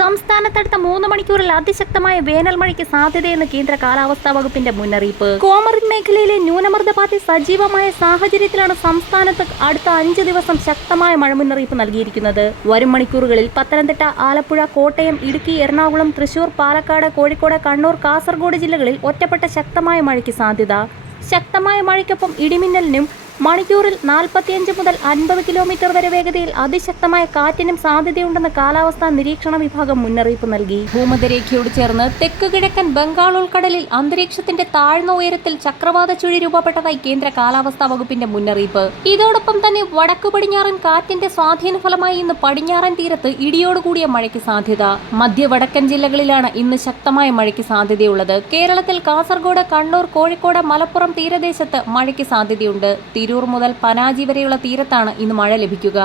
സംസ്ഥാനത്തടുത്ത 3 മണിക്കൂറിൽ അതിശക്തമായ വേനൽ മഴയ്ക്ക് സാധ്യതയെന്ന് കേന്ദ്ര കാലാവസ്ഥാ വകുപ്പിന്റെ മുന്നറിയിപ്പ്. കോമറിൻ മേഖലയിലെ ന്യൂനമർദ്ദപാത്തി സജീവമായ സാഹചര്യത്തിലാണ് സംസ്ഥാനത്ത് അടുത്ത 5 ദിവസം ശക്തമായ മഴ മുന്നറിയിപ്പ് നൽകിയിരിക്കുന്നത്. വരും മണിക്കൂറുകളിൽ പത്തനംതിട്ട, ആലപ്പുഴ, കോട്ടയം, ഇടുക്കി, എറണാകുളം, തൃശൂർ, പാലക്കാട്, കോഴിക്കോട്, കണ്ണൂർ, കാസർഗോഡ് ജില്ലകളിൽ ഒറ്റപ്പെട്ട ശക്തമായ മഴയ്ക്ക് സാധ്യത. ശക്തമായ മഴയ്ക്കൊപ്പം ഇടിമിന്നലിനും മണിക്കൂറിൽ 45 മുതൽ 50 കിലോമീറ്റർ വരെ വേഗതയിൽ അതിശക്തമായ കാറ്റിനും സാധ്യതയുണ്ടെന്ന് കാലാവസ്ഥാ നിരീക്ഷണ വിഭാഗം മുന്നറിയിപ്പ് നൽകി. ഭൂമധ്യരേഖയോട് ചേർന്ന് തെക്ക് കിഴക്കൻ ബംഗാൾ ഉൾക്കടലിൽ അന്തരീക്ഷത്തിന്റെ താഴ്ന്ന ഉയരത്തിൽ ചക്രവാത ചുഴി രൂപപ്പെട്ടതായി കേന്ദ്ര കാലാവസ്ഥാ വകുപ്പിന്റെ മുന്നറിയിപ്പ്. ഇതോടൊപ്പം തന്നെ വടക്കു പടിഞ്ഞാറൻ കാറ്റിന്റെ സ്വാധീന ഫലമായി ഇന്ന് പടിഞ്ഞാറൻ തീരത്ത് ഇടിയോടുകൂടിയ മഴയ്ക്ക് സാധ്യത. മധ്യ വടക്കൻ ജില്ലകളിലാണ് ഇന്ന് ശക്തമായ മഴയ്ക്ക് സാധ്യതയുള്ളത്. കേരളത്തിൽ കാസർഗോഡ്, കണ്ണൂർ, കോഴിക്കോട്, മലപ്പുറം തീരദേശത്ത് മഴയ്ക്ക് സാധ്യതയുണ്ട്. തിരൂർ മുതൽ പനാജി വരെയുള്ള തീരത്താണ് ഇന്ന് മഴ ലഭിക്കുക.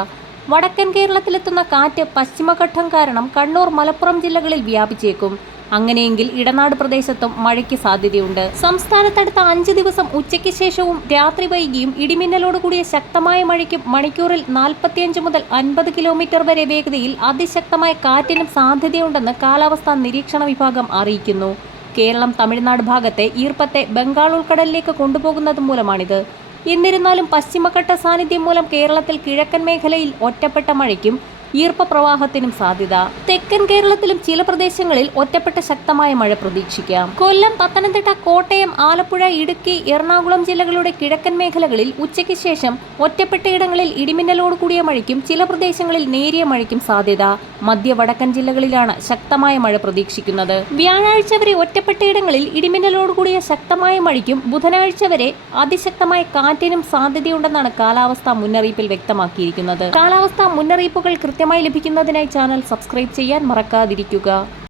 വടക്കൻ കേരളത്തിലെത്തുന്ന കാറ്റ് പശ്ചിമഘട്ടം കാരണം കണ്ണൂർ, മലപ്പുറം ജില്ലകളിൽ വ്യാപിച്ചേക്കും. അങ്ങനെയെങ്കിൽ ഇടനാട് പ്രദേശത്തും മഴയ്ക്ക് സാധ്യതയുണ്ട്. സംസ്ഥാനത്തടുത്ത 5 ദിവസം ഉച്ചയ്ക്ക് ശേഷവും രാത്രി വൈകിയും ഇടിമിന്നലോടുകൂടിയ ശക്തമായ മഴയ്ക്കും മണിക്കൂറിൽ 45 മുതൽ 50 കിലോമീറ്റർ വരെ വേഗതയിൽ അതിശക്തമായ കാറ്റിനും സാധ്യതയുണ്ടെന്ന് കാലാവസ്ഥാ നിരീക്ഷണ വിഭാഗം അറിയിക്കുന്നു. കേരളം, തമിഴ്നാട് ഭാഗത്തെ ഈർപ്പത്തെ ബംഗാൾ ഉൾക്കടലിലേക്ക് കൊണ്ടുപോകുന്നത് മൂലമാണിത്. എന്നിരുന്നാലും പശ്ചിമഘട്ട സാന്നിധ്യം മൂലം കേരളത്തിൽ കിഴക്കൻ മേഖലയിൽ ഒറ്റപ്പെട്ട മഴയ്ക്കും ഈർപ്പപ്രവാഹത്തിനും സാധ്യത. തെക്കൻ കേരളത്തിലും ചില പ്രദേശങ്ങളിൽ ഒറ്റപ്പെട്ട ശക്തമായ മഴ പ്രതീക്ഷിക്കാം. കൊല്ലം, പത്തനംതിട്ട, കോട്ടയം, ആലപ്പുഴ, ഇടുക്കി, എറണാകുളം ജില്ലകളുടെ കിഴക്കൻ മേഖലകളിൽ ഉച്ചയ്ക്ക് ശേഷം ഒറ്റപ്പെട്ടയിടങ്ങളിൽ ഇടിമിന്നലോട് കൂടിയ മഴയ്ക്കും ചില പ്രദേശങ്ങളിൽ നേരിയ മഴയ്ക്കും സാധ്യത. മധ്യ വടക്കൻ ജില്ലകളിലാണ് ശക്തമായ മഴ പ്രതീക്ഷിക്കുന്നത്. വ്യാഴാഴ്ച വരെ ഒറ്റപ്പെട്ടയിടങ്ങളിൽ ഇടിമിന്നലോട് കൂടിയ ശക്തമായ മഴയ്ക്കും ബുധനാഴ്ച വരെ അതിശക്തമായ കാറ്റിനും സാധ്യതയുണ്ടെന്നാണ് കാലാവസ്ഥാ മുന്നറിയിപ്പിൽ വ്യക്തമാക്കിയിരിക്കുന്നത്. കാലാവസ്ഥാ മുന്നറിയിപ്പുകൾ കൃത്യമായി ലഭിക്കുന്നതിനായി ചാനൽ സബ്സ്ക്രൈബ് ചെയ്യാൻ മറക്കാതിരിക്കുക.